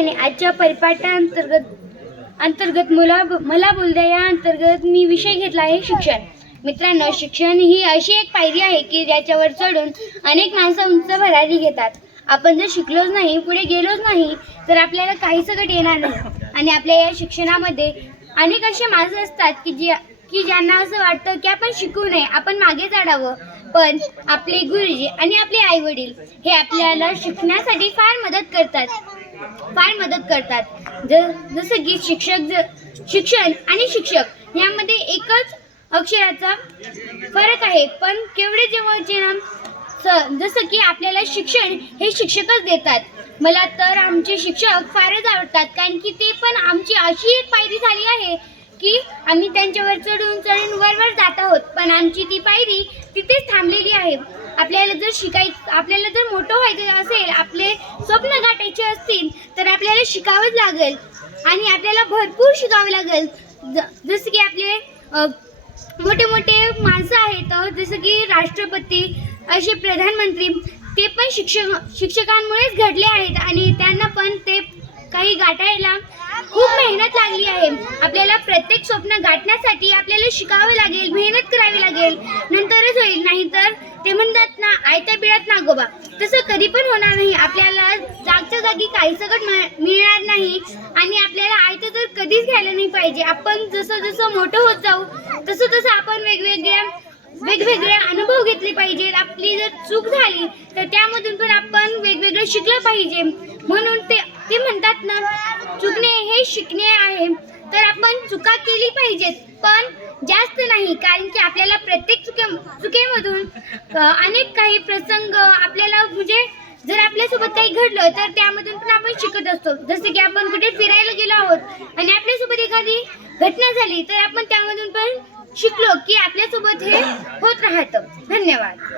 याने आजच्या परिपाठांतर्गत अंतर्गत मला मला बोलद्या या अंतर्गत मी विषय घेतला आहे शिक्षण. मित्रांनो शिक्षण ही अशी एक पायरी आहे की ज्याच्यावर चढून अनेक माणसं उंच भरारी घेतात. आपण जर शिकलोच नाही पुढे गेलोच नाही तर आपल्याला काही सगळं येणार नाही. आणि आपल्या या शिक्षणामध्ये अनेक असे माणसं असतात की जे की ज्यांना असं वाटतं की आपण शिकू नये आपण मागे चढावं पण आपले गुरुजी आणि आपले आई वडील हे आपल्याला शिकण्यासाठी फार मदत करतात. फार मदत करतात. ज जसं की शिक्षक ज शिक्षण आणि शिक्षक यामध्ये एकच अक्षराचा फरक आहे. पण केवढे जेव्हाचे ना स जसं की आपल्याला शिक्षण हे शिक्षकच देतात. मला तर आमचे शिक्षक फारच आवडतात. कारण की ते पण आमची अशी एक पायरी झाली आहे की आम्ही त्यांच्यावर चढून चढून वरवर जात आहोत. पण आमची ती पायरी तिथेच थांबलेली आहे. आपल्याला जर शिकाय आपल्याला जर मोठं व्हायचं असेल आपले स्वप्न गाठायचे असतील तर आपल्याला शिकावंच लागेल. आणि आपल्याला भरपूर शिकावं लागेल. ज- जसं की आपले मोठे मोठे माणसं आहेत जसं की राष्ट्रपती असे प्रधानमंत्री ते पण शिक्षक शिक्षकांमुळेच घडले आहेत. आणि त्यांना पण ते काही गाठायला खूप मेहनत लागली आहे. आपल्याला प्रत्येक स्वप्न गाठण्यासाठी आपल्याला शिकावं लागेल मेहनत करावी लागेल. नंतरच होईल. नाहीतर ते म्हणतात ना आयत्या बिळात नागोबा तसं कधी पण होणार नाही. आपल्याला जागच्या जागी काही सकट मिळणार नाही. आणि आपल्याला आयतं तर कधीच घ्यायला नाही पाहिजे. आपण जसं जसं मोठं होत जाऊ तसं तसं आपण वेगवेगळ्या वेगवेगळे अनुभव घेतले पाहिजेत आपली जर चूक झाली तर त्यामधून पण आपण वेगवेगळं शिकलं पाहिजे. म्हणून ते ते म्हणतात ना हे शिकणे आहे तर आपण चुका केली पाहिजेत पण जास्त नाही कारण की आपल्याला प्रत्येक चुके चुकेमधून अनेक काही प्रसंग आपल्याला म्हणजे जर आपल्यासोबत काही घडलं तर त्यामधून पण आपण शिकत असतो. जसं की आपण कुठे फिरायला गेलो आहोत आणि आपल्यासोबत एखादी घटना झाली तर आपण त्यामधून पण शिकलो की आपल्यासोबत हे होत राहतं. धन्यवाद.